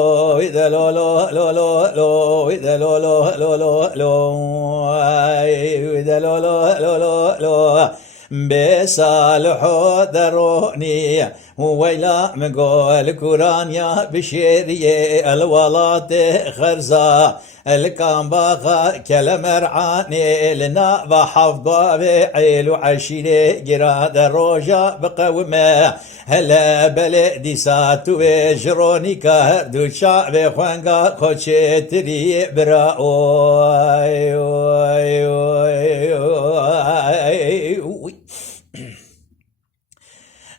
لو إذا لو لو لو لو لو إذا لو لو لو لو لو إذا لو لو لو لو لو بصالحو دروني ويلا مقول كورانيا بشيري الولات خرزا الكام باغا كالمرعاني لنا بحفظا بعيل وعشيري قراد الروجا بقومه هلا بلدي ساتو جرونيكا هردو شعب خوانقا خوشي تري براوي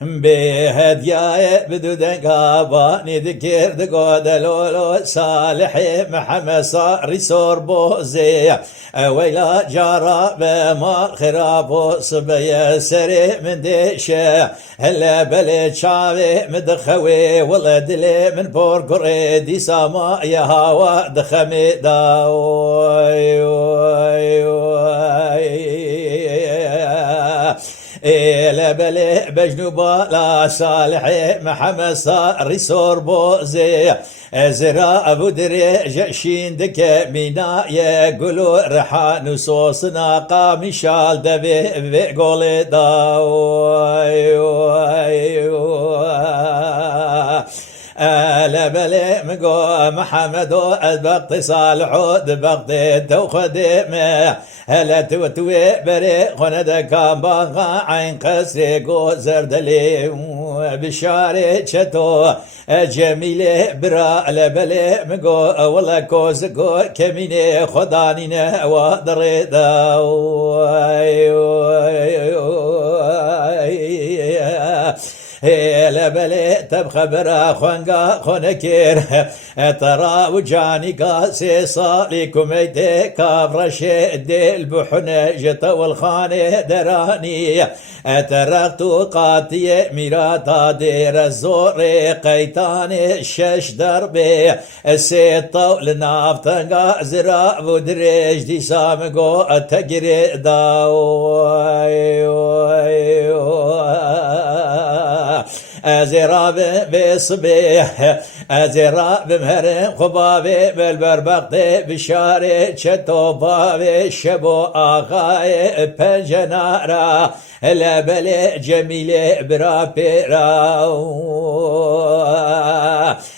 بهدياء بدودن قاباني ذكر دقو دلولو صالحي محمد صاري صور بوزي ويلا جارا بما خرابو صبي سري من ديشه هلا بلد شعبي مدخوي ولد لي من بورقري دي سما يا هوا دخمي داوي إلى بلي بجنوبا لا صالحي محمد صار صور بوزي زرا أبو دري شين دك مينا يقولوا رحان صوصنا قام شال دبي في قولي داوي ألا بلي مقو محمد البقت صالحو دبقت توخدمه هلا توتوي بري خند كام باغا عين قصري قو زردلي بشاري شتو جميلي برا لبلي مقو والله كوزكو كميني خدانينا ودري هلا بلي تبخبر خوانقا خونكير ترى وجاني قاسي صاليكم ايدي كافرشي دي البحنة جتا والخانة دراني ترقتو قاتي ميراتا دير الزوري قيتاني شش دربي السيطو لنافتنقا زرا ودريج دي سامقو تقري داوي أزراب بصبيح أزراب مهرم خبابي بالبربقتي بشاري شتوبابي شبو آغاي بنجنارا لبلي جميلي برابيرا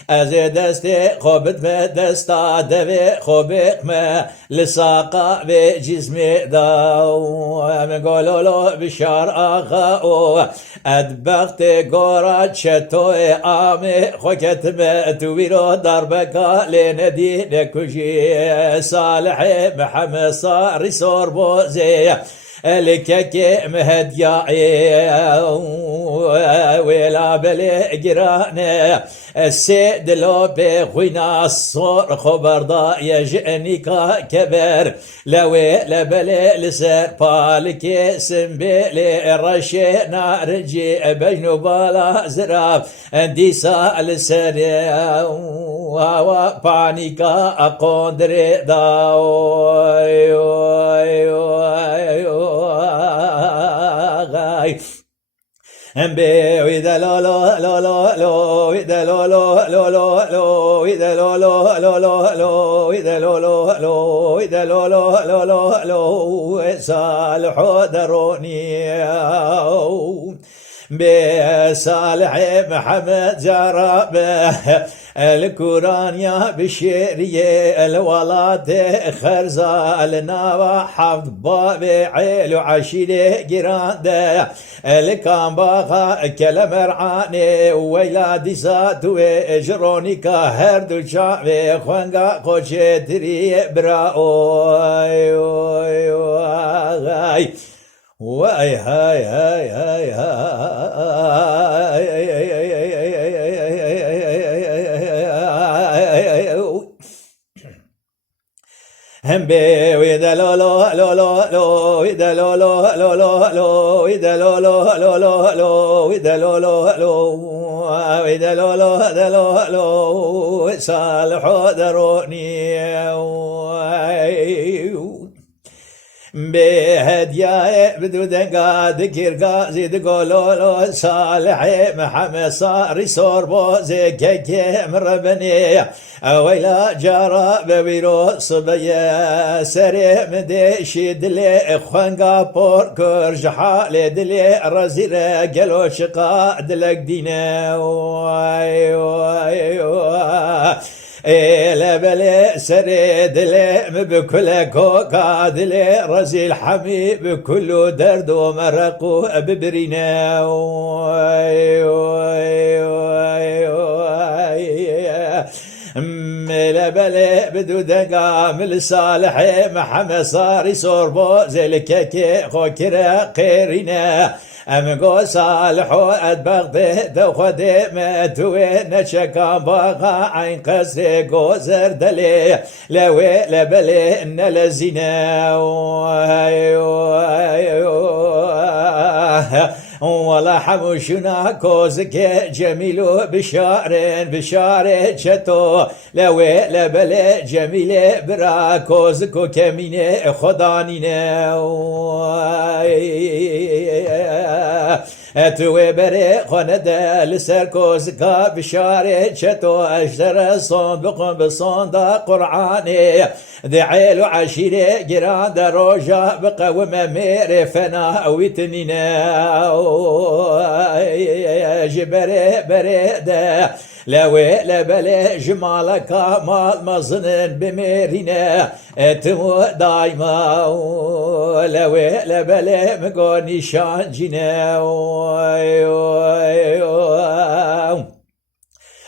أزي دستي خوبت ما دستا دبي خوبك ما لساقا بجسمي داو مقولو له بشار آغاو أدبغتي قورا شتوي آمي خوكت ما تويرو دربكا لندي نكوشي صالحي محمد صاري صور بوزي لكك مهدياي ولا بلي قرانه السيد لو بخوينا الصور خبر ضا يجئني كبر لوي لبلي لسر بالك سنبلي رشي نارجي بجنو بالا زراف دي سال سريا وبانيكا اقندري داوي أمبي وإذا لو لو لو لو لو إذا لو لو لو لو لو إذا لو لو لو لو لو إذا لو لو لو إذا لو لو لو لو لو صالحو دروني بصالح محمد جرابه الكورانيا بشيرية الولاد خرزا النوا حفظ بابي عيل وعشيري قرانده الكام باغا كالمرعاني ويلادي ساتو اجرونيكا هردو شعبي خوانقا خوشي تري براوي واي هاي هاي هاي هاي هم بي وإذا لو لو لو لو لو إذا لو لو لو لو لو إذا لو لو لو لو لو إذا لو لو لو إذا لو لو لو لو صالحو دروني بهدية بدو دنقا ذكر قازي دقولو صالحي محمد صار صوربو زكاكي مربني ويلا جارا ببيرو صبيا سري مديشي دلي خوانقا بور كرج حالي دلي رزيرا قلو شقا دلك دينا واي واي واي إلى بلي سري دلي بكل كوكا دلي رزي الحمي بكل درد ومرقو ببرينا واي واي واي واي ملا بلي بدو دقا من صالحي محمد صاري صوربو زي الكيكي خوكرا قيرنا أمقو صالحو أدبغدي دو خدي متوي نشكا بغا عين قسري قوزر دلي لوي لبلي إن لزينا ولا حموشنا كوزك جميلو بشارين بشارين شتو لوي لبلي جميلة برا كوزكو كمينة خدانينا توي بري خندا لسر كوزكا بشارين شتو أشتر صندوق بصندا قرآني دعيلو عشيري جران دروجا بقوم ميري فنا ويتنينا جبري بريدة لوي لبلي جمالك مال مظنن بميرينا اتمو دايما لوي لبلي مقو نشان جينا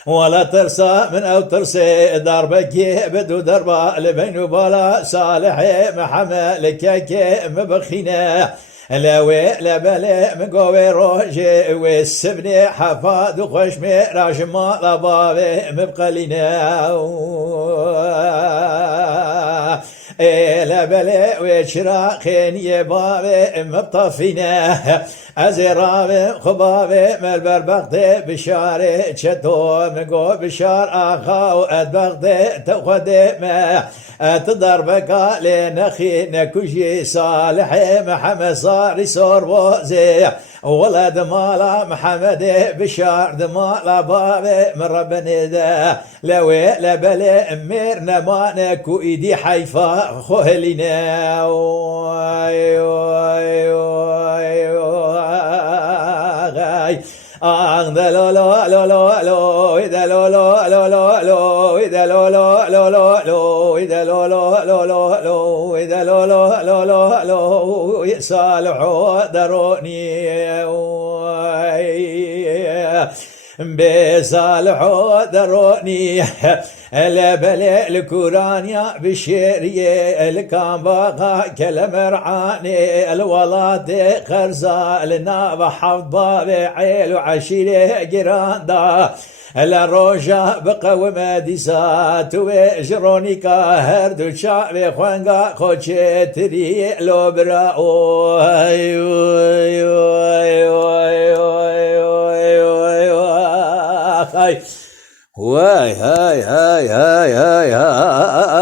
ولا ترسى من او ترسي دربك بدو دربا لبين وبالا صالحي محملك مبخينا لوي لبلي مقوي روجي والسبني حفاد وخشمي راجما لبابي مبقلينا لبلي وشراخين يبابي مبطفينا أزرابي خبابي ملبر بغدي بشاري شتو مقو بشار آخا وأدبغدي تخدي ما تضربك لنخي نكوشي صالحي محمد صاري صور وزي ولد مالا محمد بشار دمالا بابي من ربني ده لوي لبلي اميرنا ما نكو ايدي حيفا خوهلنا واي واي واي واي ذا لو لو لو لو لو إذا لو لو لو لو لو إذا لو لو لو لو لو إذا لو لو لو لو لو إذا لو لو لو لو لو صالحوا دروني بصالحوا دروني لبلي الكورانيا بشيرية الكام بغا كالمرعاني الولاد خرزا لنا بحفظا بعيل وعشيري قراندا الروجا بقوم ديسات وجرونيكا هردو شعبي خوانقا خوشي تري لو براو واي هاي هاي هاي هاي هاي